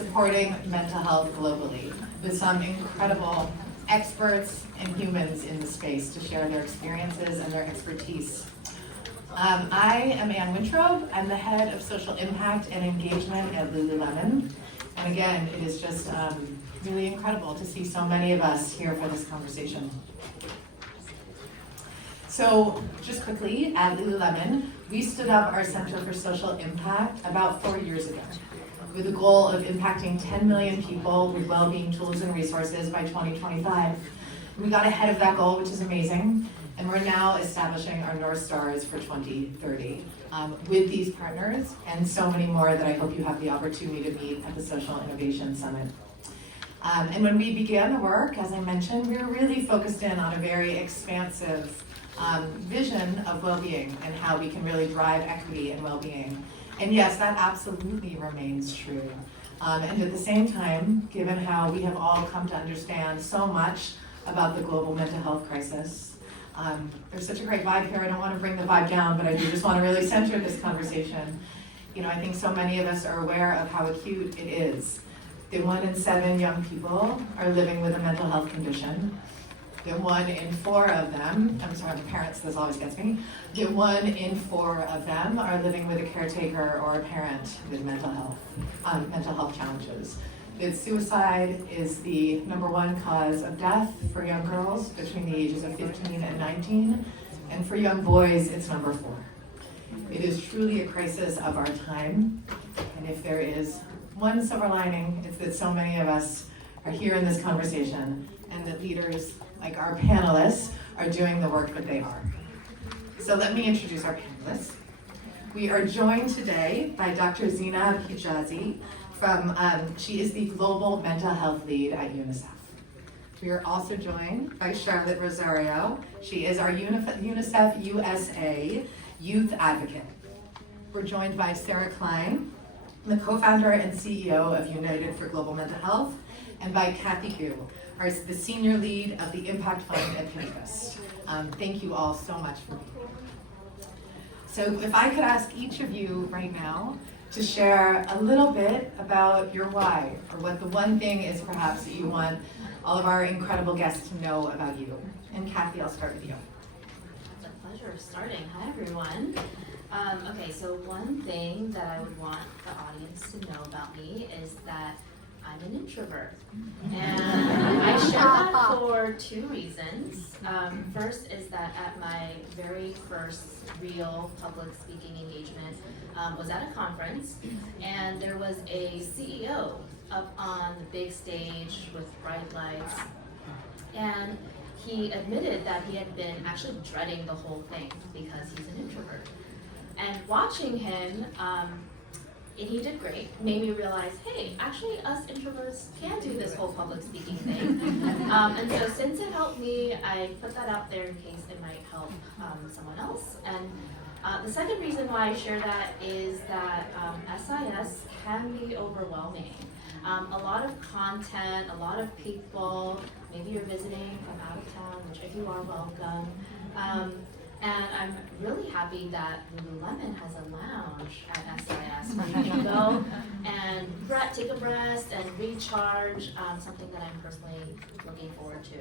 supporting mental health globally with some incredible experts and humans in the space to share their experiences and their expertise. I am Wintroub. I'm the head of social impact and engagement at Lululemon. And again, it is just really incredible to see so many of us here for this conversation. So just quickly, at Lululemon, we stood up our Center for Social Impact about 4 years ago with the goal of impacting 10 million people with well-being tools and resources by 2025. We got ahead of that goal, which is amazing, and we're now establishing our North Stars for 2030 with these partners and so many more that I hope you have the opportunity to meet at the Social Innovation Summit. And when we began the work, as I mentioned, we were really focused in on a very expansive vision of well-being and how we can really drive equity and well-being. And yes, that absolutely remains true. And at the same time, given how we have all come to understand so much about the global mental health crisis, there's such a great vibe here. I don't want to bring the vibe down, but I do just want to really center this conversation. You know, I think so many of us are aware of how acute it is. That 1 in 7 young people are living with a mental health condition. That 1 in 4 of them, I'm sorry, the parents, this always gets me. That 1 in 4 of them are living with a caretaker or a parent with mental health challenges. That suicide is the #1 cause of death for young girls between the ages of 15 and 19, and for young boys, it's #4. It is truly a crisis of our time, and if there is one silver lining, it's that so many of us are here in this conversation, and that leaders like our panelists are doing the work that they are. So let me introduce our panelists. We are joined today by Dr. Zeinab Hijazi she is the Global Mental Health Lead at UNICEF. We are also joined by Charlotte Rosario. She is our UNICEF USA Youth Advocate. We're joined by Sarah Kline, the co-founder and CEO of United for Global Mental Health, and by Kathy Gu, the senior lead of the Impact Fund at Pinterest. Thank you all so much for being here. So if I could ask each of you right now to share a little bit about your why, or what the one thing is perhaps that you want all of our incredible guests to know about you. And Kathy, I'll start with you. It's a pleasure starting. Hi, everyone. Okay, so one thing that I would want the audience to know about me is that I'm an introvert. And I share that for 2 reasons. First is that at my very first real public speaking engagement was at a conference, and there was a CEO up on the big stage with bright lights, and he admitted that he had been actually dreading the whole thing because he's an introvert. And watching him, and he did great, made me realize, hey, actually us introverts can do this whole public speaking thing. And so since it helped me, I put that out there in case it might help someone else. And the second reason why I share that is that SIS can be overwhelming. A lot of content, a lot of people, maybe you're visiting from out of town, which if you are, welcome. And I'm really happy that Lululemon has a lounge at SIS where you can go and take a rest and recharge, something that I'm personally looking forward to.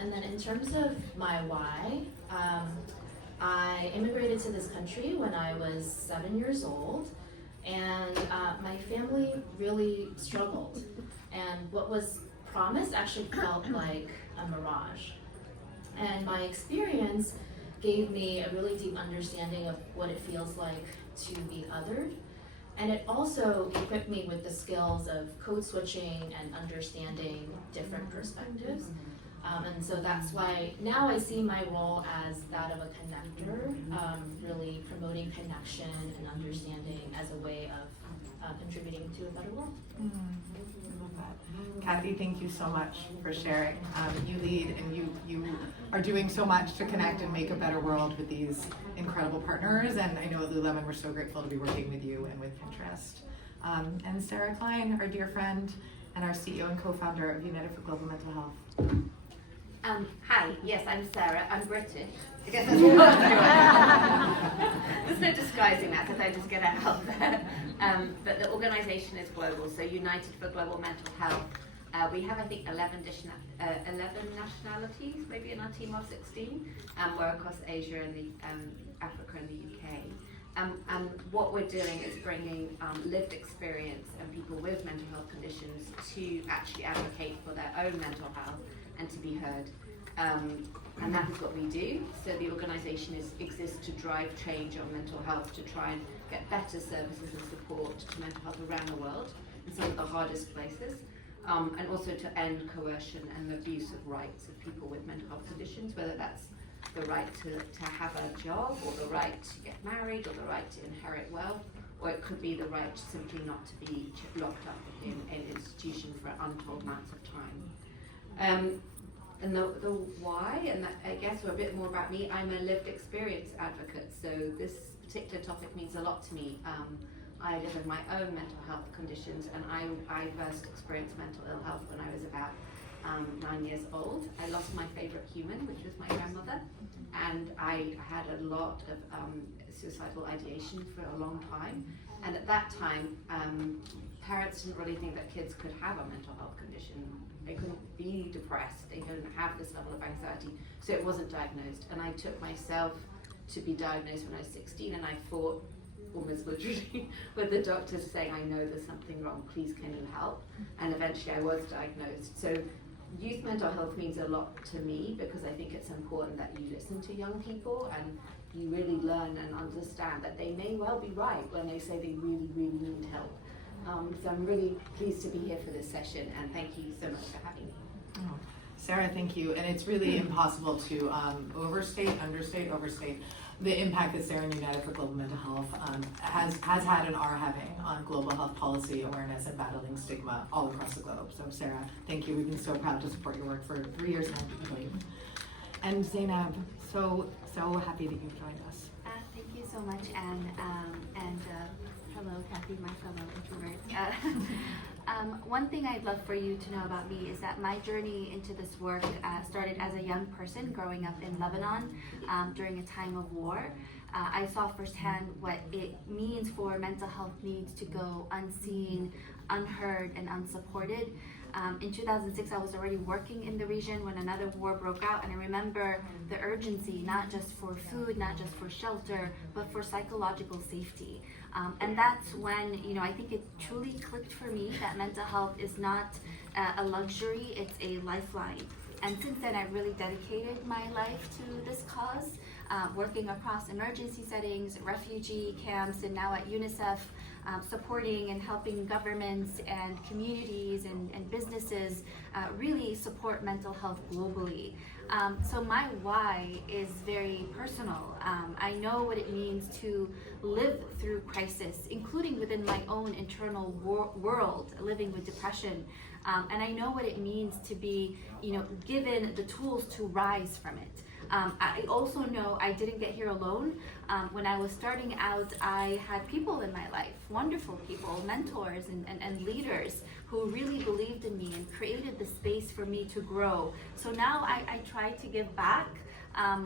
And then in terms of my why, I immigrated to this country when I was 7 years old, and my family really struggled. And what was promised actually felt like a mirage. And my experience gave me a really deep understanding of what it feels like to be othered. And it also equipped me with the skills of code switching and understanding different perspectives. And so that's why now I see my role as that of a connector, really promoting connection and understanding as a way of contributing to a better world. I love that. Kathy, thank you so much for sharing. You lead and you are doing so much to connect and make a better world with these incredible partners. And I know at Lululemon, we're so grateful to be working with you and with Pinterest. And Sarah Kline, our dear friend and our CEO and co-founder of United for Global Mental Health. Hi, yes, I'm Sarah. I'm British. I guess that's what there's no disguising that, so don't just get it out there. But the organisation is global, so United for Global Mental Health. We have, I think, 11 nationalities, maybe in our team of 16. We're across Asia and Africa and the UK. And what we're doing is bringing lived experience and people with mental health conditions to actually advocate for their own mental health and to be heard. And that is what we do. So the organisation exists to drive change on mental health, to try and get better services and support to mental health around the world in some of the hardest places. And also to end coercion and the abuse of rights of people with mental health conditions, whether that's the right to have a job, or the right to get married, or the right to inherit wealth, or it could be the right simply not to be locked up in an institution for untold amounts of time. And the why, and that, I guess, a bit more about me. I'm a lived experience advocate, so this particular topic means a lot to me. I live in my own mental health conditions, and I first experienced mental ill health when I was about 9 years old. I lost my favourite human, which was my grandmother, and I had a lot of suicidal ideation for a long time. And at that time, parents didn't really think that kids could have a mental health condition. They couldn't be depressed, they couldn't have this level of anxiety, so it wasn't diagnosed. And I took myself to be diagnosed when I was 16, and I fought almost literally with the doctors saying, I know there's something wrong, please can you help? And eventually I was diagnosed. So youth mental health means a lot to me, because I think it's important that you listen to young people and you really learn and understand that they may well be right when they say they really, really need help. So I'm really pleased to be here for this session, and thank you so much for having me. Oh, Sarah, thank you. And it's really impossible to understate the impact that Sarah and United for Global Mental Health has had and are having on global health policy awareness and battling stigma all across the globe. So Sarah, thank you. We've been so proud to support your work for 3 years now, I believe. And Zeinab, so happy that you've joined us. Thank you so much, and hello, Kathy, my fellow introverts. One thing I'd love for you to know about me is that my journey into this work started as a young person growing up in Lebanon during a time of war. I saw firsthand what it means for mental health needs to go unseen, unheard, and unsupported. In 2006, I was already working in the region when another war broke out, and I remember the urgency, not just for food, not just for shelter, but for psychological safety. And that's when, I think it truly clicked for me that mental health is not a luxury, it's a lifeline. And since then, I've really dedicated my life to this cause, working across emergency settings, refugee camps, and now at UNICEF, supporting and helping governments and communities and businesses really support mental health globally. So my why is very personal. I know what it means to live through crisis, including within my own internal world, living with depression. And I know what it means to be, given the tools to rise from it. I also know I didn't get here alone. When I was starting out, I had people in my life, wonderful people, mentors and leaders who really believed in me and created the space for me to grow. So now I try to give back,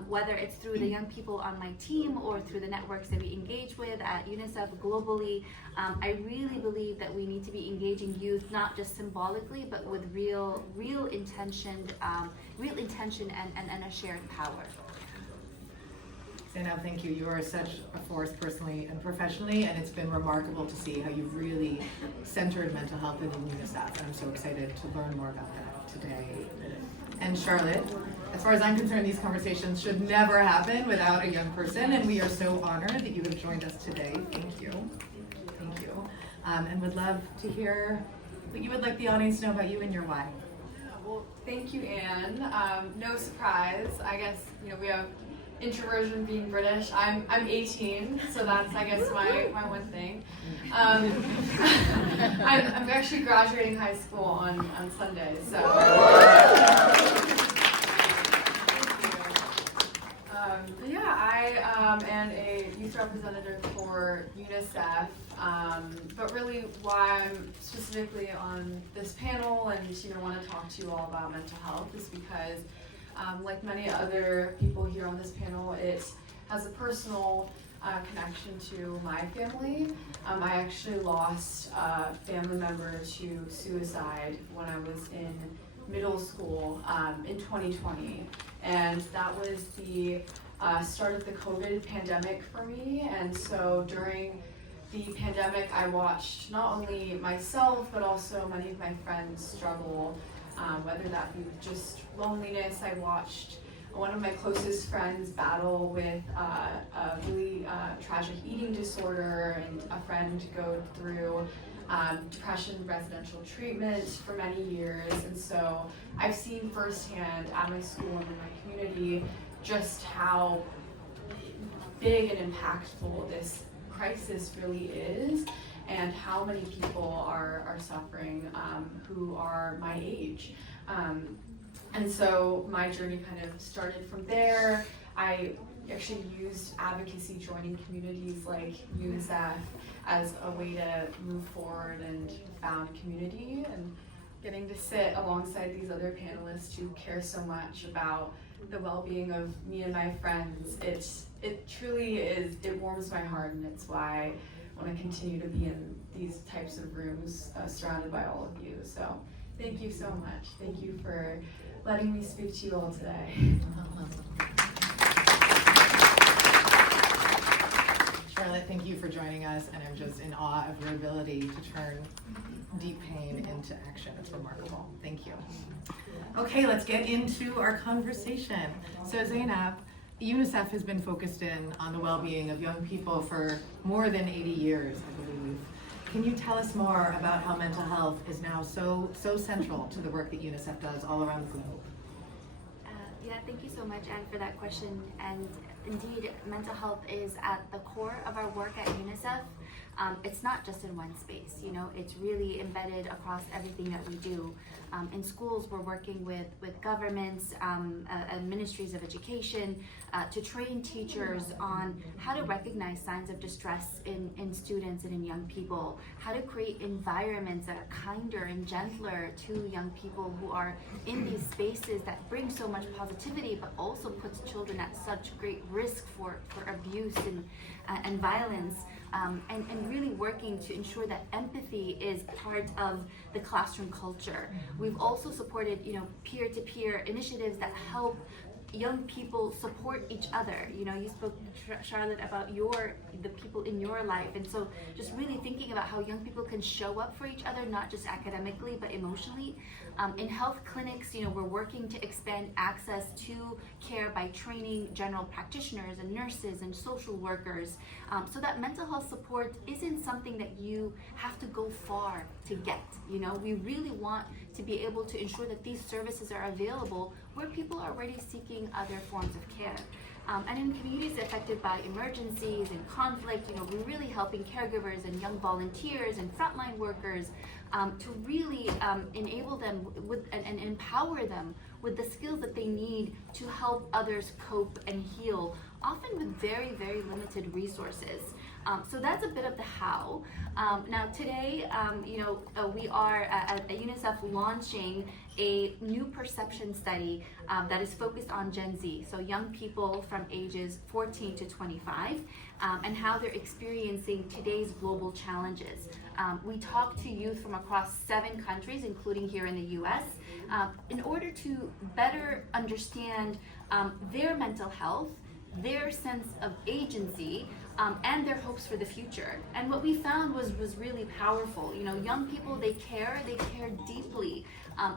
whether it's through the young people on my team or through the networks that we engage with at UNICEF globally. I really believe that we need to be engaging youth, not just symbolically, but with real intention and a shared power. Zeinab, thank you. You are such a force personally and professionally, and it's been remarkable to see how you've really centered mental health within UNICEF, and I'm so excited to learn more about that today. And Charlotte, as far as I'm concerned, these conversations should never happen without a young person, and we are so honored that you have joined us today. Thank you. Thank you. And would love to hear what you would like the audience to know about you and your why. Well, thank you, Anne. No surprise. I guess, we have introversion being British. I'm 18, so that's, I guess, my one thing. I'm actually graduating high school on Sunday, so. I am a youth representative for UNICEF, but really why I'm specifically on this panel and want to talk to you all about mental health is because Like many other people here on this panel, it has a personal connection to my family. I actually lost a family member to suicide when I was in middle school in 2020, and that was the start of the COVID pandemic for me. And so during the pandemic, I watched not only myself but also many of my friends struggle, whether that be just loneliness. I watched one of my closest friends battle with a really tragic eating disorder, and a friend go through depression residential treatment for many years. And so I've seen firsthand at my school and in my community just how big and impactful this crisis really is, and how many people are suffering who are my age. And so my journey kind of started from there. I actually used advocacy, joining communities like UNICEF as a way to move forward, and found community, and getting to sit alongside these other panelists who care so much about the well-being of me and my friends. It truly is, it warms my heart, and it's why I want to continue to be in these types of rooms surrounded by all of you. So thank you so much. Thank you for letting me speak to you all today. Charlotte, thank you for joining us, and I'm just in awe of your ability to turn deep pain into action. It's remarkable. Thank you. Okay, let's get into our conversation. So Zeinab, UNICEF has been focused in on the well-being of young people for more than 80 years, I believe. Can you tell us more about how mental health is now so central to the work that UNICEF does all around the globe? Yeah, thank you so much, Anne, for that question. And indeed, mental health is at the core of our work at UNICEF. It's not just in one space, you know, it's really embedded across everything that we do. In schools, we're working with governments and ministries of education to train teachers on how to recognize signs of distress in students and in young people, how to create environments that are kinder and gentler to young people who are in these spaces that bring so much positivity, but also puts children at such great risk for abuse and violence. And really working to ensure that empathy is part of the classroom culture. We've also supported, you know, peer-to-peer initiatives that help young people support each other. You know, you spoke, Charlotte, about the people in your life, and so just really thinking about how young people can show up for each other, not just academically but emotionally. In health clinics, you know, we're working to expand access to care by training general practitioners and nurses and social workers, so that mental health support isn't something that you have to go far to get. You know, we really want to be able to ensure that these services are available where people are already seeking other forms of care. And in communities affected by emergencies and conflict, you know, we're really helping caregivers and young volunteers and frontline workers to really enable them with and empower them with the skills that they need to help others cope and heal, often with very, very limited resources. So that's a bit of the how. Now today, you know, we are at UNICEF launching a new perception study that is focused on Gen Z, so young people from ages 14 to 25, and how they're experiencing today's global challenges. We talk to youth from across 7 countries, including here in the US, in order to better understand their mental health, their sense of agency, and their hopes for the future. And what we found was really powerful. You know, young people, they care deeply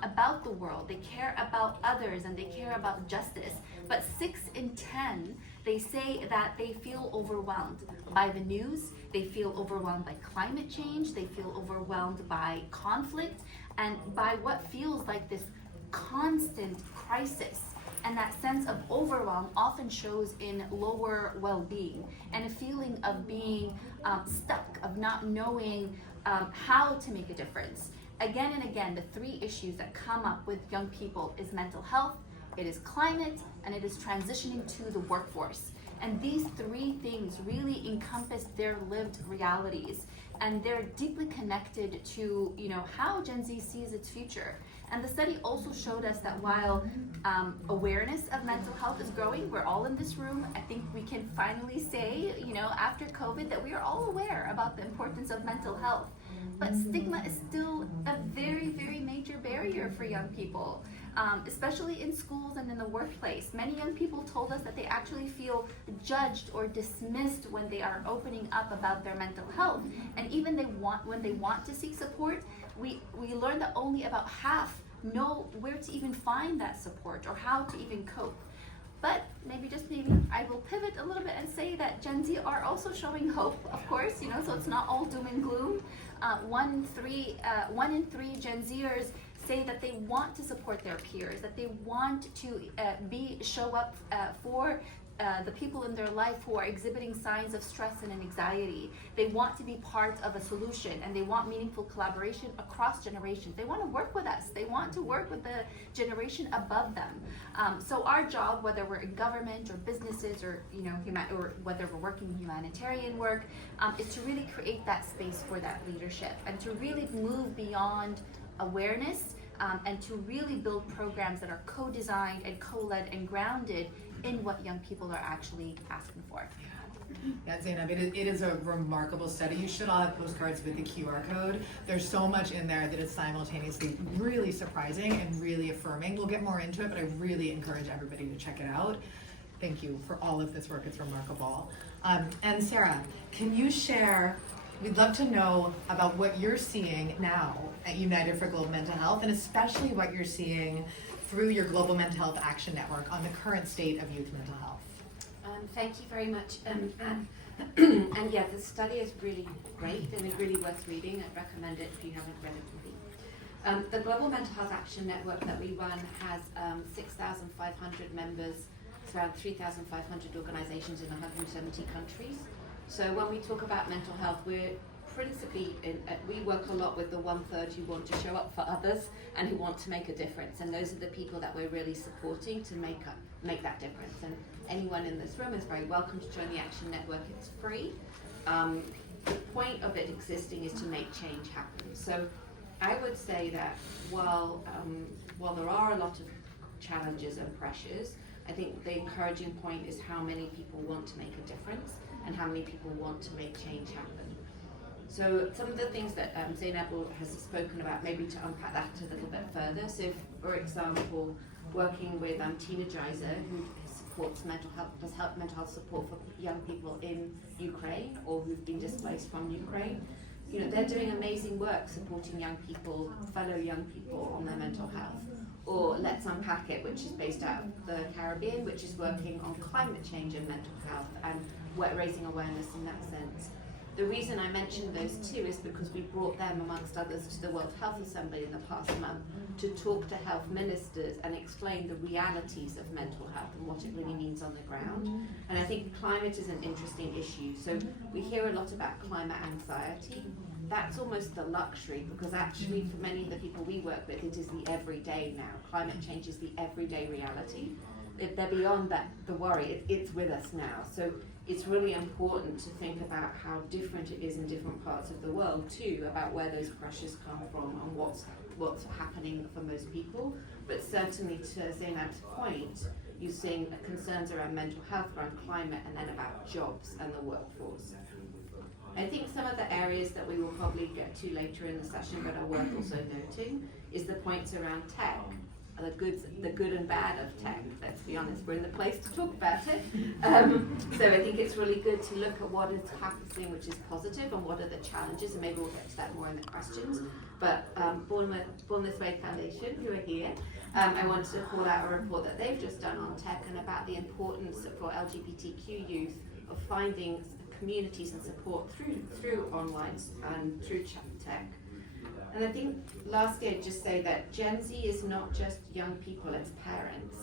about the world, they care about others, and they care about justice. But 6 in 10, they say that they feel overwhelmed by the news, they feel overwhelmed by climate change, they feel overwhelmed by conflict, and by what feels like this constant crisis. And that sense of overwhelm often shows in lower well-being and a feeling of being stuck, of not knowing how to make a difference. Again and again, the 3 issues that come up with young people is mental health, it is climate, and it is transitioning to the workforce. And these 3 things really encompass their lived realities. and they're deeply connected to, you know, how Gen Z sees its future. And the study also showed us that while awareness of mental health is growing, we're all in this room, I think we can finally say, you know, after COVID, that we are all aware about the importance of mental health. But stigma is still a very, very major barrier for young people, especially in schools and in the workplace. Many young people told us that they actually feel judged or dismissed when they are opening up about their mental health. And even when they want to seek support, we learned that only about half know where to even find that support or how to even cope. But maybe, just maybe, I will pivot a little bit and say that Gen Z are also showing hope, of course, you know, so it's not all doom and gloom. 1 in 3 Gen Zers say that they want to support their peers, that they want to show up for the people in their life who are exhibiting signs of stress and anxiety. They want to be part of a solution, and they want meaningful collaboration across generations. They want to work with us. They want to work with the generation above them. So our job, whether we're in government or businesses or, you know, or whether we're working humanitarian work, is to really create that space for that leadership and to really move beyond awareness and to really build programs that are co-designed and co-led and grounded in what young people are actually asking for. Yeah, Zeinab, it is a remarkable study. You should all have postcards with the QR code. There's so much in there that is simultaneously really surprising and really affirming. We'll get more into it, but I really encourage everybody to check it out. Thank you for all of this work. It's remarkable. And Sarah, can you share, we'd love to know about what you're seeing now at United for Global Mental Health, and especially what you're seeing through your Global Mental Health Action Network on the current state of youth mental health. Thank you very much, Anne. And yeah, the study is really great and it's really worth reading. I'd recommend it if you haven't read it already. The Global Mental Health Action Network that we run has 6,500 members. It's around 3,500 organizations in 170 countries. So when we talk about mental health, we're principally, we work a lot with the 1/3 who want to show up for others and who want to make a difference. And those are the people that we're really supporting to make that difference. And anyone in this room is very welcome to join the Action Network. It's free. The point of it existing is to make change happen. So I would say that while there are a lot of challenges and pressures, I think the encouraging point is how many people want to make a difference and how many people want to make change happen. So some of the things that Zeinab has spoken about, maybe to unpack that a little bit further. So for example, working with Hijazi, who supports mental health, does help mental health support for young people in Ukraine or who've been displaced from Ukraine. You know, they're doing amazing work supporting young people, fellow young people on their mental health. Or Let's Unpack It, which is based out of the Caribbean, which is working on climate change and mental health and raising awareness in that sense. The reason I mentioned those two is because we brought them, amongst others, to the World Health Assembly in the past month to talk to health ministers and explain the realities of mental health and what it really means on the ground. And I think climate is an interesting issue. So we hear a lot about climate anxiety. That's almost the luxury, because actually for many of the people we work with, it is the everyday now. Climate change is the everyday reality. They're beyond that, the worry, it's with us now. So it's really important to think about how different it is in different parts of the world too, about where those pressures come from and what's happening for most people. But certainly to Zeinab's point, you're seeing concerns around mental health, around climate, and then about jobs and the workforce. I think some of the areas that we will probably get to later in the session but are worth also noting is the points around tech. The good and bad of tech. Let's be honest, we're in the place to talk about it. So I think it's really good to look at what is happening, which is positive, and what are the challenges, and maybe we'll get to that more in the questions. But Born This Way Foundation, who are here, I wanted to call out a report that they've just done on tech and about the importance for LGBTQ youth of finding communities and support through online and through tech. And I think lastly, I'd just say that Gen Z is not just young people, it's parents.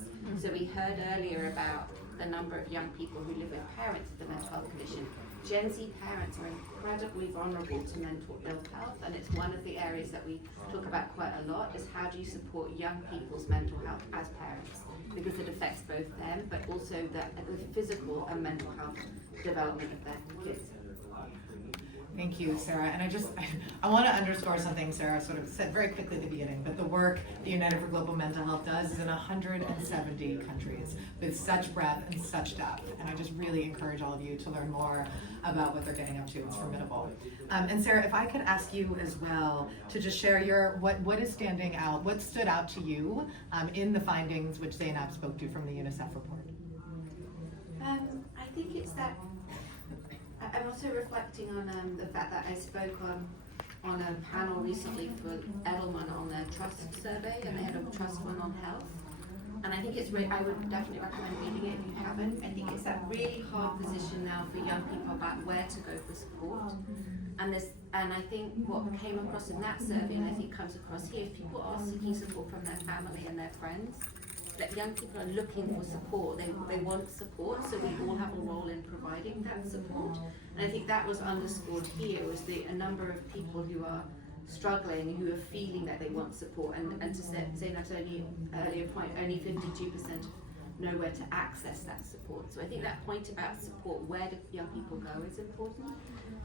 So we heard earlier about the number of young people who live with parents with a mental health condition. Gen Z parents are incredibly vulnerable to mental ill health, and it's one of the areas that we talk about quite a lot, is how do you support young people's mental health as parents? Because it affects both them, but also the physical and mental health development of their kids. Thank you, Sarah. And I want to underscore something Sarah sort of said very quickly at the beginning, but the work the United for Global Mental Health does is in 170 countries with such breadth and such depth. And I just really encourage all of you to learn more about what they're getting up to. It's formidable. And Sarah, if I could ask you as well to just share what is standing out, what stood out to you in the findings which Zeinab spoke to from the UNICEF report. I think it's that I'm also reflecting on the fact that I spoke on a panel recently for Edelman on their trust survey, and they had a trust one on health. And I think it's I would definitely recommend reading it if you haven't. I think it's that really hard position now for young people about where to go for support. And I think what came across in that survey, and I think comes across here, if people are seeking support from their family and their friends, that young people are looking for support. They want support, so we all have a role in providing that support. And I think that was underscored here, was a number of people who are struggling, who are feeling that they want support. And to say that earlier point, only 52% know where to access that support. So I think that point about support, where do young people go, is important.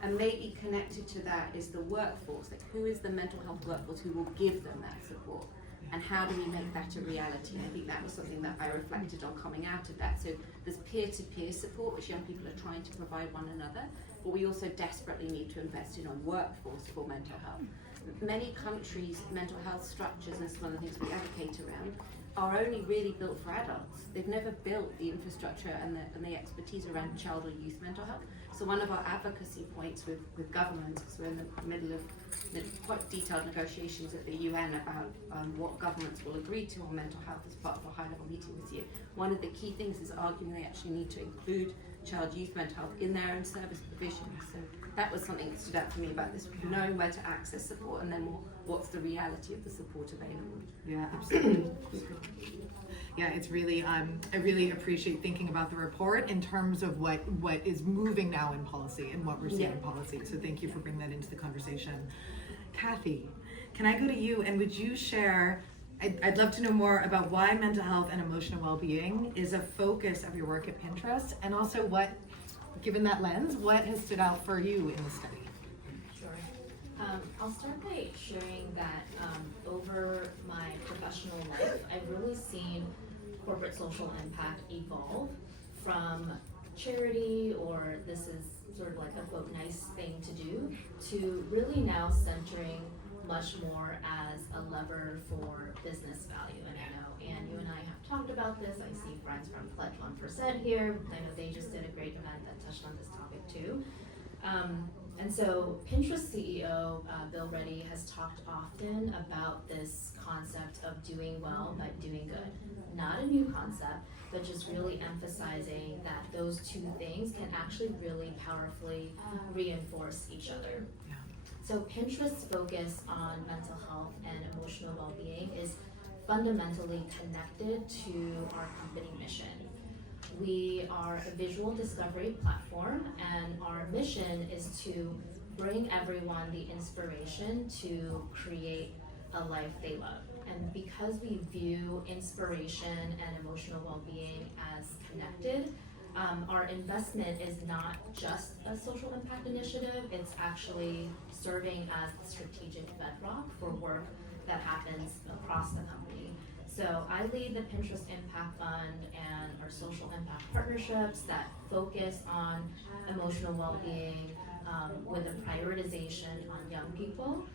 And maybe connected to that is the workforce, like who is the mental health workforce who will give them that support? And how do we make that a reality? And I think that was something that I reflected on coming out of that. So there's peer-to-peer support, which young people are trying to provide one another, but we also desperately need to invest in a workforce for mental health. Many countries' mental health structures, and it's one of the things we advocate around, are only really built for adults. They've never built the infrastructure and the expertise around child or youth mental health. So one of our advocacy points with governments, because we're in the middle of quite detailed negotiations at the UN about what governments will agree to on mental health as part of a high-level meeting this year. One of the key things is arguing they actually need to include child youth mental health in their own service provision. So that was something that stood out for me about this, knowing where to access support and then what's the reality of the support available. Yeah, absolutely. Yeah, it's really, I really appreciate thinking about the report in terms of what is moving now in policy and what we're seeing in policy. So thank you for bringing that into the conversation. Kathy, can I go to you, and would you share, I'd love to know more about why mental health and emotional well-being is a focus of your work at Pinterest, and also what, given that lens, what has stood out for you in the study? I'll start by sharing that over my professional life, I've really seen corporate social impact evolve from charity, or this is sort of like a quote nice thing to do, to really now centering much more as a lever for business value. And I know Anne, you and I have talked about this. I see friends from Pledge 1% here. I know they just did a great event that touched on this topic too. And so Pinterest CEO Bill Reddy has talked often about this concept of doing well by doing good. Not a new concept, but just really emphasizing that those two things can actually really powerfully reinforce each other. So Pinterest's focus on mental health and emotional well-being is fundamentally connected to our company mission. We are a visual discovery platform, and our mission is to bring everyone the inspiration to create a life they love. And because we view inspiration and emotional well-being as connected, our investment is not just a social impact initiative, it's actually serving as the strategic bedrock for work that happens across the company. So I lead the Pinterest Impact Fund and our social impact partnerships that focus on emotional well-being with a prioritization on young people.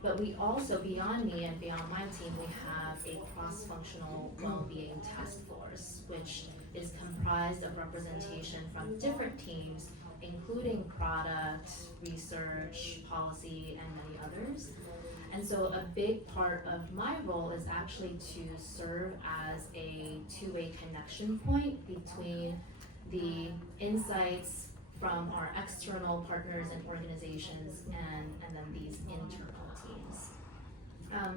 But we also, beyond me and beyond my team, we have a cross-functional well-being task force, which is comprised of representation from different teams, including product, research, policy, and many others. And so a big part of my role is actually to serve as a two-way connection point between the insights from our external partners and organizations and then these internal teams.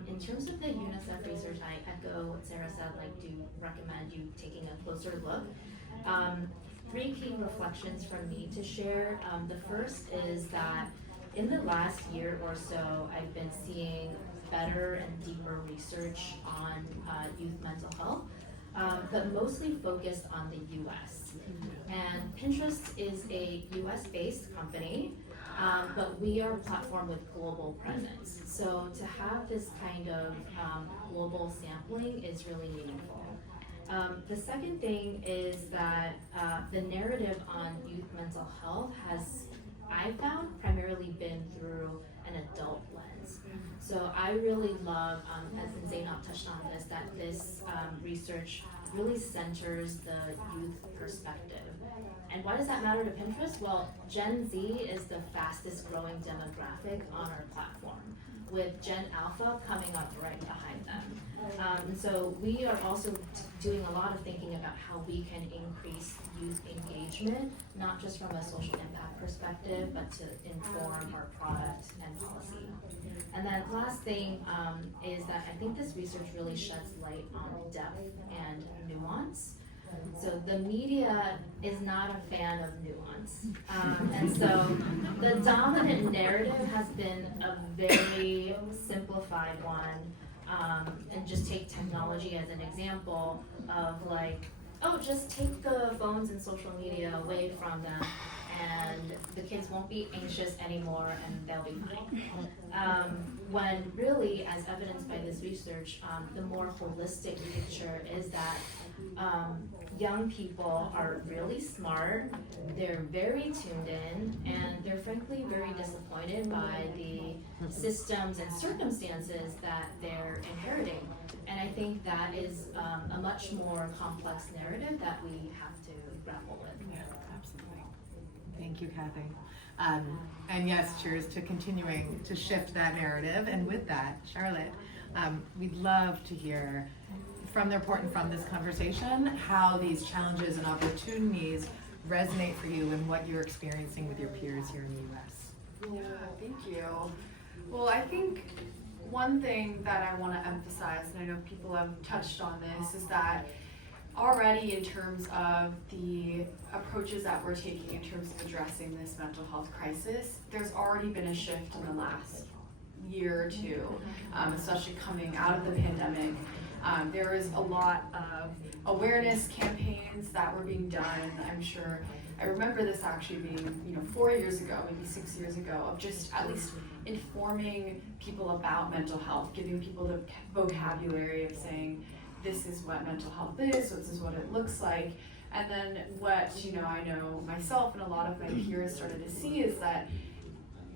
In terms of the UNICEF research, I echo what Sarah said, do recommend you taking a closer look. 3 key reflections from me to share. The first is that in the last year or so, I've been seeing better and deeper research on youth mental health, but mostly focused on the US. And Pinterest is a US-based company, but we are a platform with global presence. So to have this kind of global sampling is really meaningful. The second thing is that the narrative on youth mental health has, I found, primarily been through an adult lens. So I really love, as Zeinab touched on this, that this research really centers the youth perspective. And why does that matter to Pinterest? Well, Gen Z is the fastest growing demographic on our platform, with Gen Alpha coming up right behind them. So we are also doing a lot of thinking about how we can increase youth engagement, not just from a social impact perspective, but to inform our product and policy. And then last thing is that I think this research really sheds light on depth and nuance. So the media is not a fan of nuance. And so the dominant narrative has been a very simplified one. And just take technology as an example of like, oh, just take the phones and social media away from them and the kids won't be anxious anymore and they'll be fine. When really, as evidenced by this research, the more holistic picture is that young people are really smart, they're very tuned in, and they're frankly very disappointed by the systems and circumstances that they're inheriting. And I think that is a much more complex narrative that we have to grapple with. Yeah, absolutely. Thank you, Kathy. And yes, cheers to continuing to shift that narrative. And with that, Charlotte, we'd love to hear from the report and from this conversation how these challenges and opportunities resonate for you and what you're experiencing with your peers here in the U.S. Yeah, thank you. Well, I think one thing that I want to emphasize, and I know people have touched on this, is that already in terms of the approaches that we're taking in terms of addressing this mental health crisis, there's already been a shift in the last year or two, especially coming out of the pandemic. There is a lot of awareness campaigns that were being done. I'm sure, I remember this actually being, 4 years ago, maybe 6 years ago, of just at least informing people about mental health, giving people the vocabulary of saying, this is what mental health is, this is what it looks like. And then what, I know myself and a lot of my peers started to see is that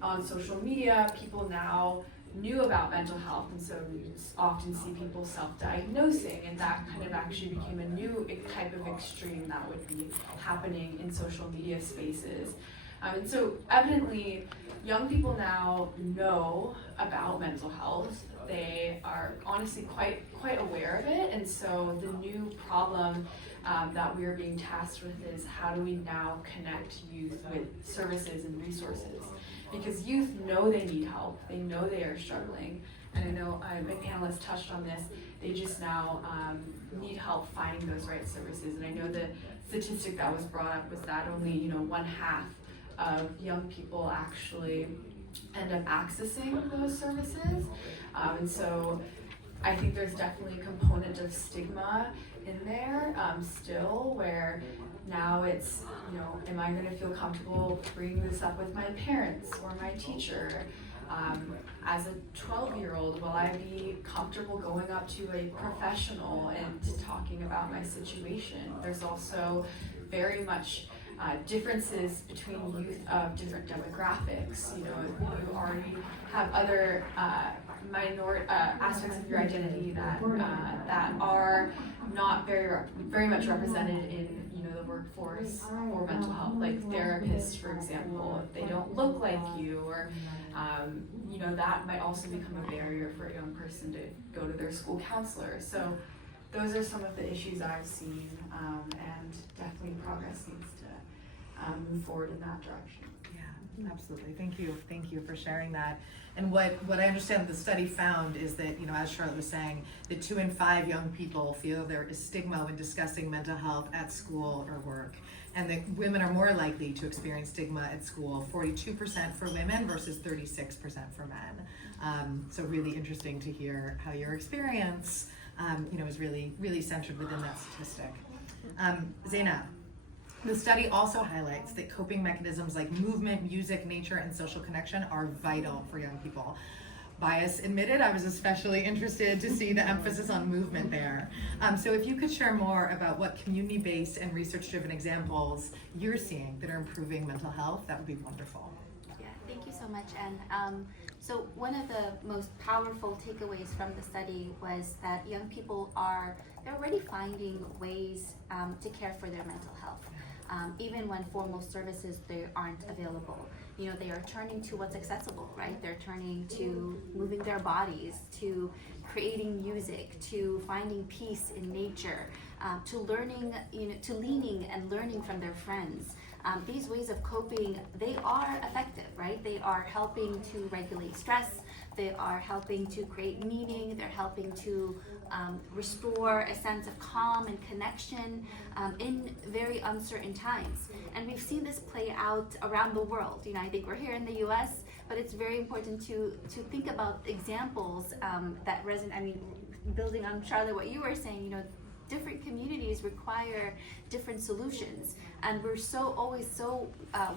on social media, people now knew about mental health, and so we often see people self-diagnosing, and that kind of actually became a new type of extreme that would be happening in social media spaces. And so evidently, young people now know about mental health. They are honestly quite aware of it, and so the new problem that we are being tasked with is how do we now connect youth with services and resources? Because youth know they need help, they know they are struggling, and I know my panelists touched on this, they just now need help finding those right services. And I know the statistic that was brought up was that only 1/2 of young people actually end up accessing those services. And so I think there's definitely a component of stigma in there still, where now it's, am I going to feel comfortable bringing this up with my parents or my teacher? As a 12-year-old, will I be comfortable going up to a professional and talking about my situation? There's also very much differences between youth of different demographics. You already have other aspects of your identity that are not very much represented in the workforce for mental health, like therapists, for example. If they don't look like you, or that might also become a barrier for a young person to go to their school counselor. So those are some of the issues I've seen, and definitely progress needs to move forward in that direction. Yeah, absolutely. Thank you for sharing that. And what I understand the study found is that, as Charlotte was saying, that 2 in 5 young people feel there is stigma when discussing mental health at school or work. And that women are more likely to experience stigma at school, 42% for women versus 36% for men. So really interesting to hear how your experience, is really centered within that statistic. Zeinab, The study also highlights that coping mechanisms like movement, music, nature, and social connection are vital for young people. Bias admitted, I was especially interested to see the emphasis on movement there. So if you could share more about what community-based and research-driven examples you're seeing that are improving mental health, that would be wonderful. Yeah, thank you so much. And so one of the most powerful takeaways from the study was that young people they're already finding ways to care for their mental health. Even when formal services they aren't available. You know, they are turning to what's accessible, right? They're turning to moving their bodies, to creating music, to finding peace in nature, to learning, to leaning and learning from their friends. These ways of coping, they are effective, right? They are helping to regulate stress. They are helping to create meaning. They're helping to restore a sense of calm and connection in very uncertain times. And we've seen this play out around the world. You know, I think we're here in the US, but it's very important to think about examples that resonate. I mean, building on Charlotte, what you were saying, you know, different communities require different solutions, and we're always so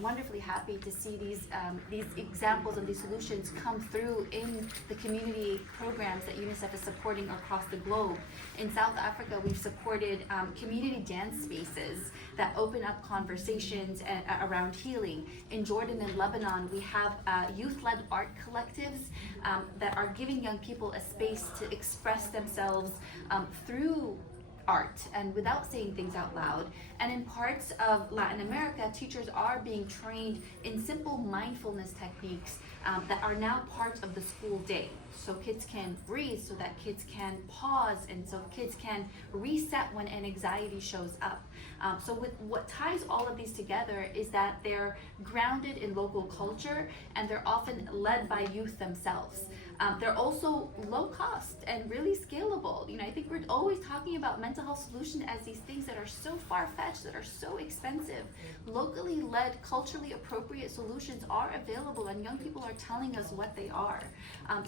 wonderfully happy to see these examples of these solutions come through in the community programs that UNICEF is supporting across the globe. In South Africa, we've supported community dance spaces that open up conversations around healing. In Jordan and Lebanon, we have youth-led art collectives that are giving young people a space to express themselves through art and without saying things out loud. And in parts of Latin America, teachers are being trained in simple mindfulness techniques that are now part of the school day. So kids can breathe, so that kids can pause, and so kids can reset when an anxiety shows up. So what ties all of these together is that they're grounded in local culture, and they're often led by youth themselves. They're also low cost and really scalable. You know, I think we're always talking about mental health solutions as these things that are so far-fetched, that are so expensive. Locally led, culturally appropriate solutions are available, and young people are telling us what they are.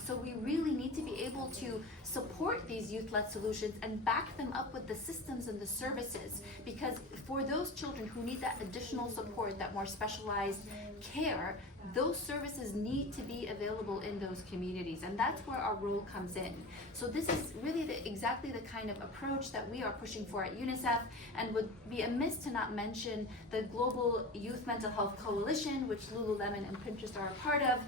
So we really need to be able to support these youth-led solutions and back them up with the systems and the services, because for those children who need that additional support, that more specialized care, those services need to be available in those communities, and that's where our role comes in. So this is really exactly the kind of approach that we are pushing for at UNICEF, and would be amiss to not mention the Global Youth Mental Health Coalition, which lululemon and Pinterest are a part of.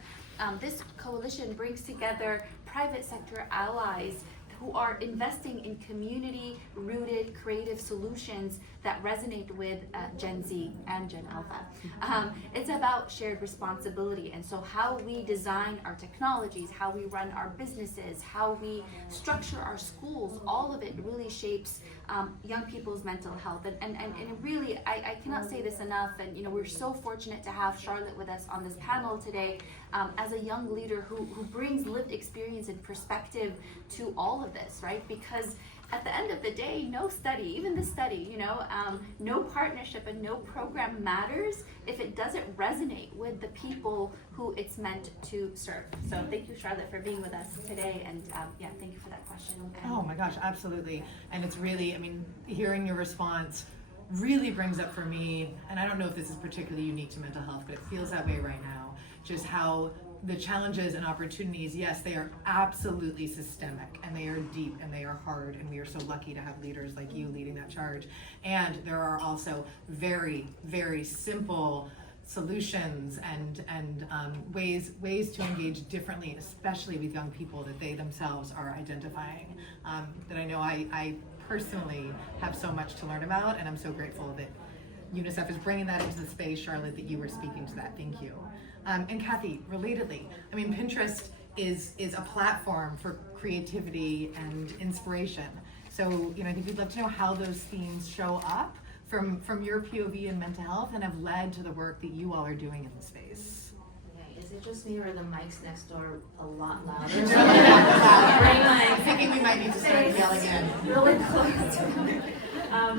This coalition brings together private sector allies who are investing in community-rooted creative solutions that resonate with Gen Z and Gen Alpha. It's about shared responsibility, and so how we design our technologies, how we run our businesses, how we structure our schools, all of it really shapes young people's mental health. And really, I cannot say this enough, and you know, we're so fortunate to have Charlotte with us on this panel today as a young leader who brings lived experience and perspective to all of this, right? Because at the end of the day, no study, even this study, you know, no partnership and no program matters if it doesn't resonate with the people who it's meant to serve. So thank you, Charlotte, for being with us today, and yeah, thank you for that question. Oh my gosh, absolutely. And it's really, I mean, hearing your response really brings up for me, and I don't know if this is particularly unique to mental health, but it feels that way right now, just how the challenges and opportunities, yes, they are absolutely systemic, and they are deep, and they are hard, and we are so lucky to have leaders like you leading that charge. And there are also very, very simple solutions and ways to engage differently, especially with young people that they themselves are identifying, that I know I personally have so much to learn about, and I'm so grateful that UNICEF is bringing that into the space, Charlotte, that you were speaking to that. Thank you. And Kathy, relatedly, I mean, Pinterest is a platform for creativity and inspiration. So, you know, I think we'd love to know how those themes show up from your POV in mental health and have led to the work that you all are doing in the space. Okay, is it just me or the mics next door a lot louder? I'm thinking we might need to start yelling in. Really close.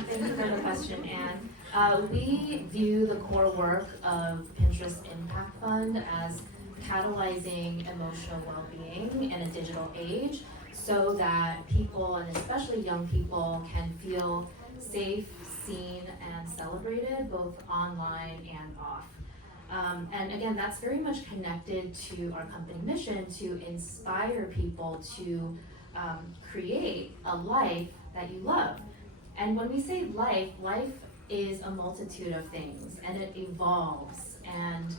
Thank you for the question, Anne. We view the core work of Pinterest Impact Fund as catalyzing emotional well-being in a digital age so that people, and especially young people, can feel safe, seen and celebrated both online and off. And again, that's very much connected to our company mission to inspire people to create a life that you love. And when we say life, life is a multitude of things, and it evolves, and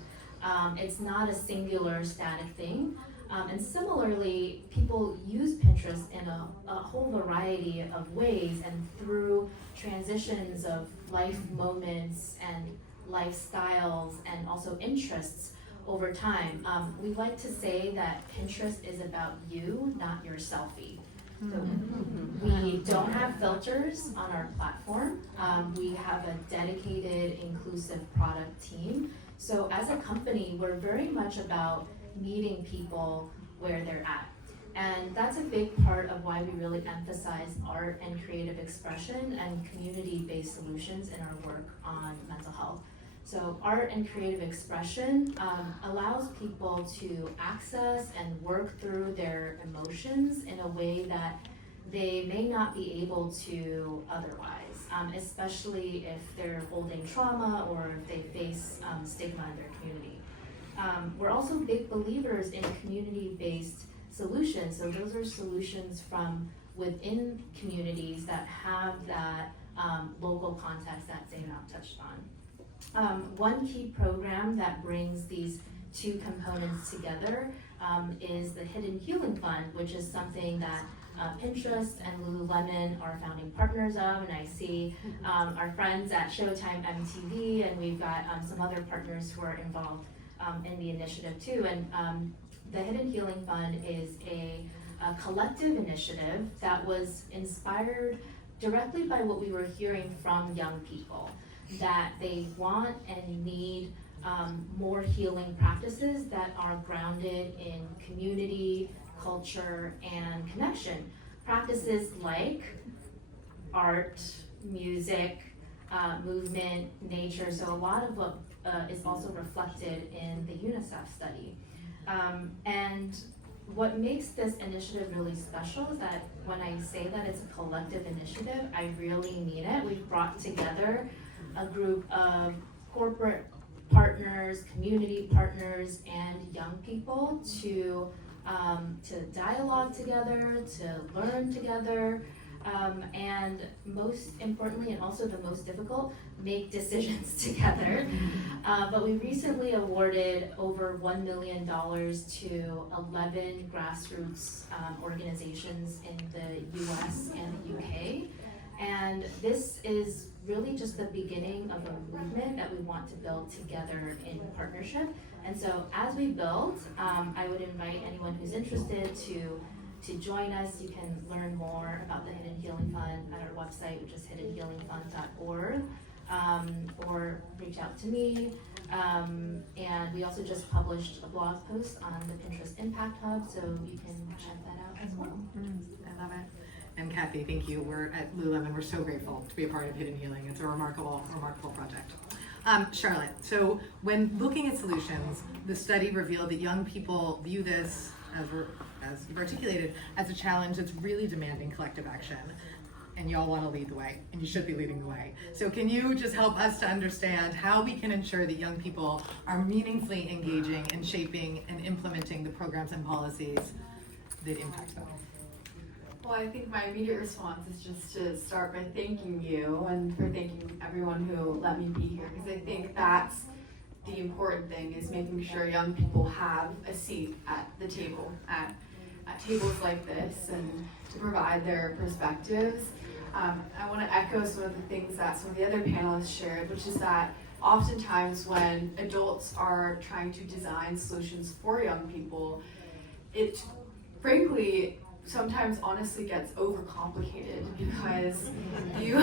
it's not a singular static thing. And similarly, people use Pinterest in a whole variety of ways and through transitions of life moments and lifestyles and also interests over time. We like to say that Pinterest is about you, not your selfie. So we don't have filters on our platform. We have a dedicated, inclusive product team. So as a company, we're very much about meeting people where they're at. And that's a big part of why we really emphasize art and creative expression and community-based solutions in our work on mental health. So art and creative expression allows people to access and work through their emotions in a way that they may not be able to otherwise, especially if they're holding trauma or if they face stigma in their community. We're also big believers in community-based solutions. So those are solutions from within communities that have that local context that Zeinab touched on. One key program that brings these two components together is the Hidden Healing Fund, which is something that Pinterest and Lululemon are founding partners of, and I see our friends at Showtime MTV, and we've got some other partners who are involved in the initiative too. And the Hidden Healing Fund is a collective initiative that was inspired directly by what we were hearing from young people, that they want and need more healing practices that are grounded in community, culture, and connection. Practices like art, music, movement, nature. So a lot of what is also reflected in the UNICEF study. And what makes this initiative really special is that when I say that it's a collective initiative, I really mean it. We've brought together a group of corporate partners, community partners, and young people to dialogue together, to learn together, and most importantly, and also the most difficult, make decisions together. But we recently awarded over $1 million to 11 grassroots organizations in the US and the UK. And this is really just the beginning of a movement that we want to build together in partnership. And so as we build, I would invite anyone who's interested to join us. You can learn more about the Hidden Healing Fund at our website, which is hiddenhealingfund.org, or reach out to me. And we also just published a blog post on the Pinterest Impact Hub, so you can check that out as well. I love it. And Kathy, thank you. We're at Lululemon. We're so grateful to be a part of Hidden Healing. It's a remarkable, remarkable project. Charlotte, so when looking at solutions, the study revealed that young people view this, as you've articulated, as a challenge that's really demanding collective action. And y'all want to lead the way, and you should be leading the way. So can you just help us to understand how we can ensure that young people are meaningfully engaging and shaping and implementing the programs and policies that impact them? Well, I think my immediate response is just to start by thanking you and for thanking everyone who let me be here, because I think that's the important thing, is making sure young people have a seat at the table, at tables like this, and to provide their perspectives. I want to echo some of the things that some of the other panelists shared, which is that oftentimes when adults are trying to design solutions for young people, it frankly sometimes honestly gets overcomplicated, because you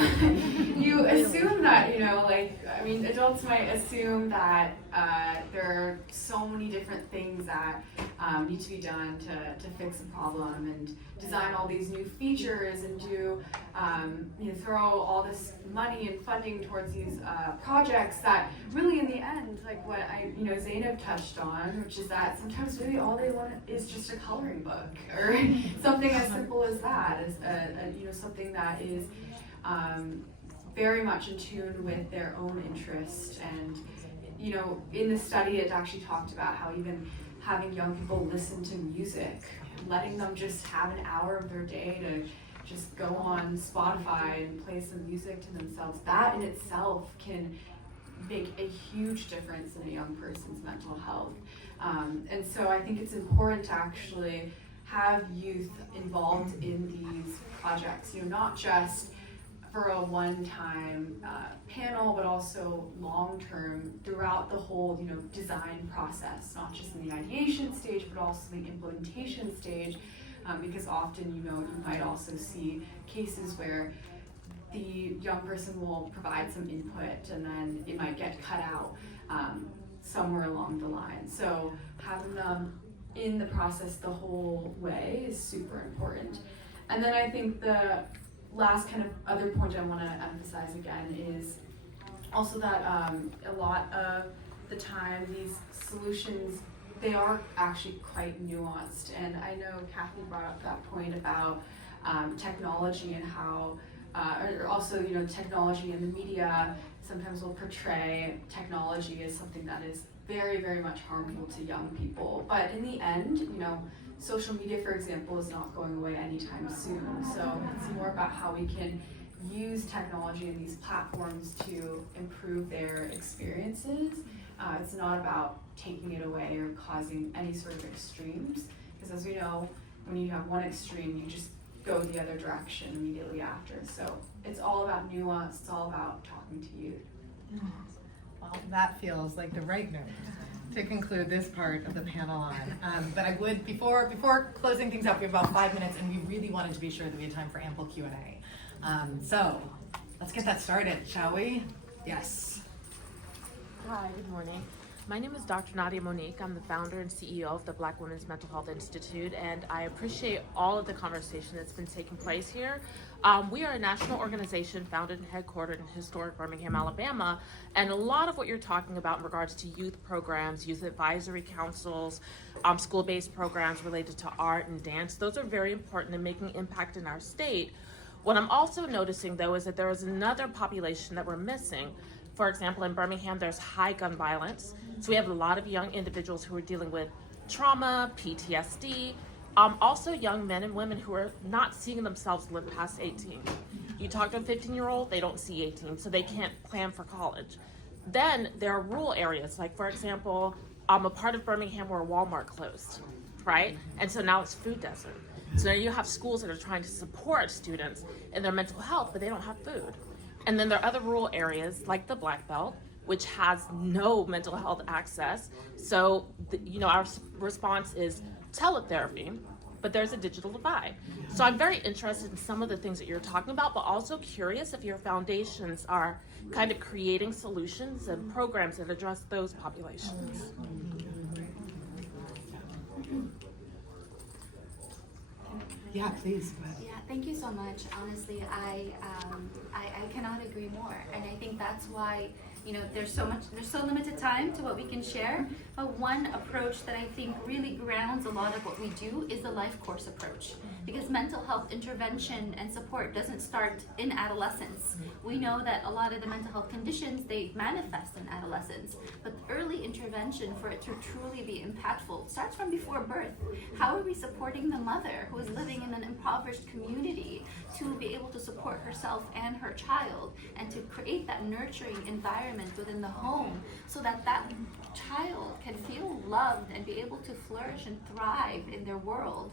assume that, adults might assume that there are so many different things that need to be done to fix a problem, and design all these new features, and throw all this money and funding towards these projects that really in the end, like what Zeinab touched on, which is that sometimes really all they want is just a coloring book, or something as simple as that, as something that is very much in tune with their own interest. And you know, in the study it actually talked about how even having young people listen to music, letting them just have an hour of their day to just go on Spotify and play some music to themselves, that in itself can make a huge difference in a young person's mental health. And so I think it's important to actually have youth involved in these projects, you know, not just for a one-time panel, but also long-term throughout the whole, you know, design process, not just in the ideation stage, but also the implementation stage, because often, you know, you might also see cases where the young person will provide some input and then it might get cut out somewhere along the line. So having them in the process the whole way is super important. And then I think the last kind of other point I want to emphasize again is also that a lot of the time these solutions, they are actually quite nuanced. And I know Kathy brought up that point about technology and how, or also, you know, technology in the media sometimes will portray technology as something that is very, very much harmful to young people. But in the end, you know, social media, for example, is not going away anytime soon. So it's more about how we can use technology and these platforms to improve their experiences. It's not about taking it away or causing any sort of extremes, because as we know, when you have one extreme, you just go the other direction immediately after. So it's all about nuance, it's all about talking to youth. Well, that feels like the right note to conclude this part of the panel on. But I would, before closing things up, we have about 5 minutes, and we really wanted to be sure that we had time for ample Q&A. So let's get that started, shall we? Yes. Hi, good morning. My name is Dr. Nadia Monique. I'm the founder and CEO of the Black Women's Mental Health Institute, and I appreciate all of the conversation that's been taking place here. We are a national organization founded and headquartered in historic Birmingham, Alabama, and a lot of what you're talking about in regards to youth programs, youth advisory councils, school-based programs related to art and dance, those are very important in making impact in our state. What I'm also noticing, though, is that there is another population that we're missing. For example, in Birmingham, there's high gun violence. So we have a lot of young individuals who are dealing with trauma, PTSD, also young men and women who are not seeing themselves live past 18. You talk to a 15-year-old, they don't see 18, so they can't plan for college. Then there are rural areas, like for example, a part of Birmingham where Walmart closed, right? And so now it's food desert. So now you have schools that are trying to support students in their mental health, but they don't have food. And then there are other rural areas like the Black Belt, which has no mental health access. So, our response is teletherapy, but there's a digital divide. So I'm very interested in some of the things that you're talking about, but also curious if your foundations are kind of creating solutions and programs that address those populations. Yeah, please. Go ahead. Yeah, thank you so much. Honestly, I cannot agree more, and I think that's why there's so limited time to what we can share. But one approach that I think really grounds a lot of what we do is the life course approach, because mental health intervention and support doesn't start in adolescence. We know that a lot of the mental health conditions, they manifest in adolescence, but early intervention for it to truly be impactful starts from before birth. How are we supporting the mother who is living in an impoverished community to be able to support herself and her child, and to create that nurturing environment within the home so that that child can feel loved and be able to flourish and thrive in their world.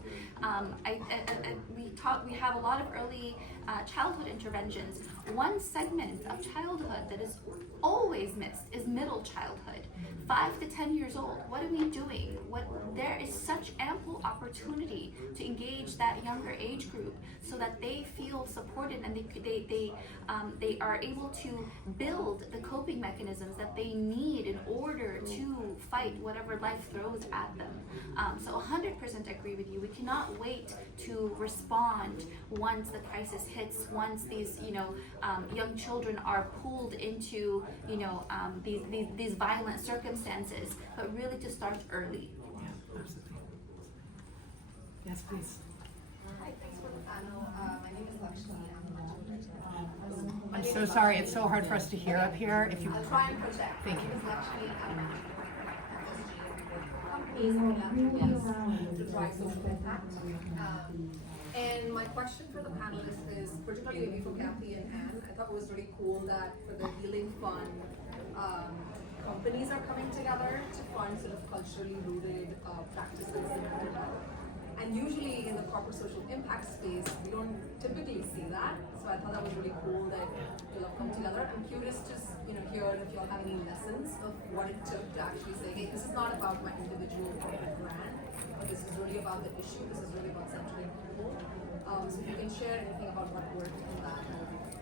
We have a lot of early childhood interventions. One segment of childhood that is always missed is middle childhood. 5 to 10 years old. What are we doing? There is such ample opportunity to engage that younger age group so that they feel supported and they are able to build the coping mechanisms that they need in order to fight whatever life throws at them. So 100% agree with you. We cannot wait to respond once the crisis hits, once these young children are pulled into these violent circumstances, but really to start early. Yeah, absolutely. Yes, please. Hi, thanks for the panel. My name is Lakshmi. I'm the mental health. I'm so sorry. It's so hard for us to hear up here. If you I'll try and project. Thank you. To try social impact. And my question for the panelists is, particularly maybe for Kathy and Anne, I thought it was really cool that for the Healing Fund, companies are coming together to fund sort of culturally rooted practices in mental health. And usually in the corporate social impact space, we don't typically see that. So I thought that was really cool that you'll have come together. I'm curious to hear if y'all have any lessons of what it took to actually say, hey, this is not about my individual corporate brand, but this is really about the issue. This is really about centering people. So if you can share anything about what worked in that, that would be great.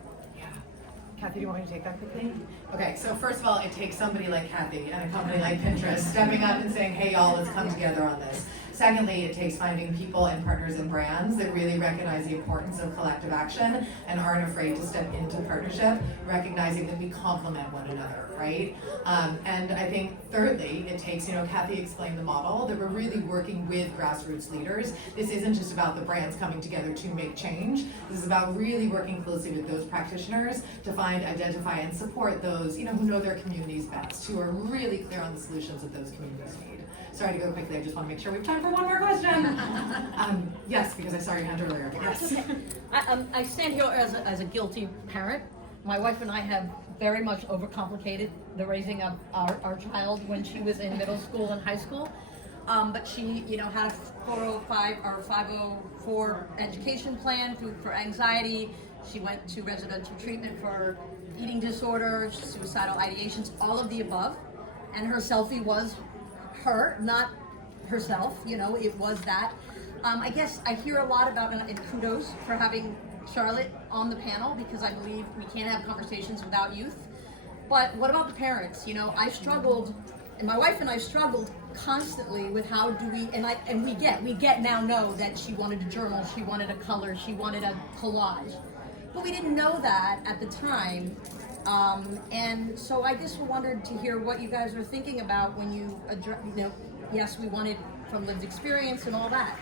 Kathy, do you want me to take that quickly? Okay, so first of all, it takes somebody like Kathy and a company like Pinterest stepping up and saying, hey y'all, let's come together on this. Secondly, it takes finding people and partners and brands that really recognize the importance of collective action and aren't afraid to step into partnership, recognizing that we complement one another, right? And I think thirdly, it takes, Kathy explained the model, that we're really working with grassroots leaders. This isn't just about the brands coming together to make change. This is about really working closely with those practitioners to find, identify, and support those, who know their communities best, who are really clear on the solutions that those communities need. Sorry to go quickly, I just want to make sure we have time for one more question. Yes, because I saw your hand earlier. Yes. Okay. I stand here as a guilty parent. My wife and I have very much overcomplicated the raising of our child when she was in middle school and high school. But she, had 405 or 504 education plan for anxiety. She went to residential treatment for eating disorders, suicidal ideations, all of the above. And her selfie was her, not herself, it was that. I guess I hear a lot about, and kudos for having Charlotte on the panel, because I believe we can't have conversations without youth. But what about the parents? I struggled, and my wife and I struggled constantly with how do we, and we get now know that she wanted a journal, she wanted a color, she wanted a collage. But we didn't know that at the time. And so I just wondered to hear what you guys were thinking about when you address, yes, we wanted from lived experience and all that.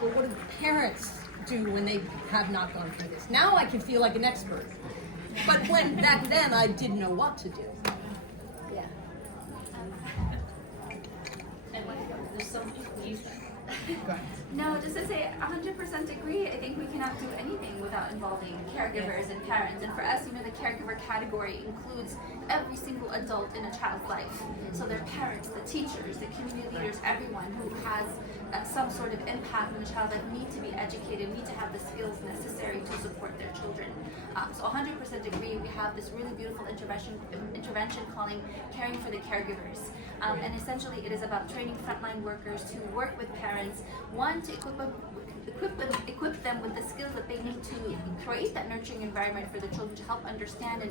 But what do parents do when they have not gone through this? Now I can feel like an expert. But back then I didn't know what to do. Yeah. And there's so many ways. Go ahead. No, just to say 100% agree. I think we cannot do anything without involving caregivers and parents. And for us, the caregiver category includes every single adult in a child's life. So their parents, the teachers, the community leaders, everyone who has some sort of impact on the child that need to be educated, need to have the skills necessary to support their children. So 100% agree. We have this really beautiful intervention calling Caring for the Caregivers. And essentially it is about training frontline workers to work with parents, one, to equip them with the skills that they need to create that nurturing environment for the children, to help understand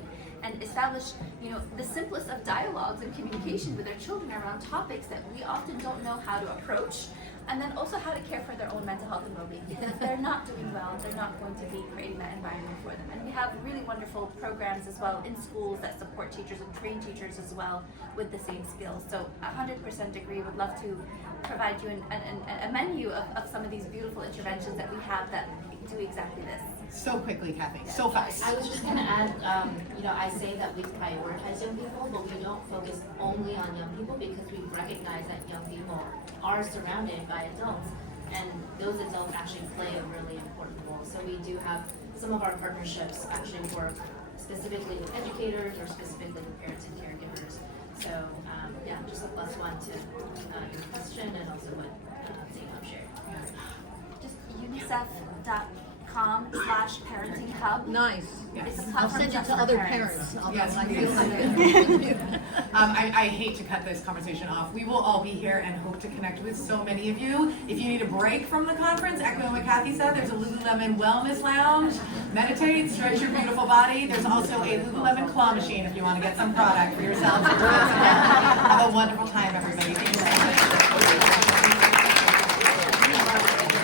and establish, the simplest of dialogues and communication with their children around topics that we often don't know how to approach. And then also how to care for their own mental health and well-being. Because if they're not doing well, they're not going to be creating that environment for them. And we have really wonderful programs as well in schools that support teachers and train teachers as well with the same skills. So 100% agree. Would love to provide you a menu of some of these beautiful interventions that we have that do exactly this. So quickly, Kathy, so fast. I was just going to add, I say that we prioritize young people, but we don't focus only on young people because we recognize that young people are surrounded by adults, and those adults actually play a really important role. So we do have some of our partnerships actually work specifically with educators or specifically with parents and caregivers. So just a plus one to your question and also what Zeinab shared. Just unicef.com/parenting hub. Nice. It's a I'll platform send it just to for other parents. parents. Yes, I please. feel like it. I hate to cut this conversation off. We will all be here and hope to connect with so many of you. If you need a break from the conference, echoing what Kathy said, there's a Lululemon Wellness Lounge. Meditate, stretch your beautiful body. There's also a Lululemon claw machine if you want to get some product for yourselves. Have a wonderful time, everybody. Thank you.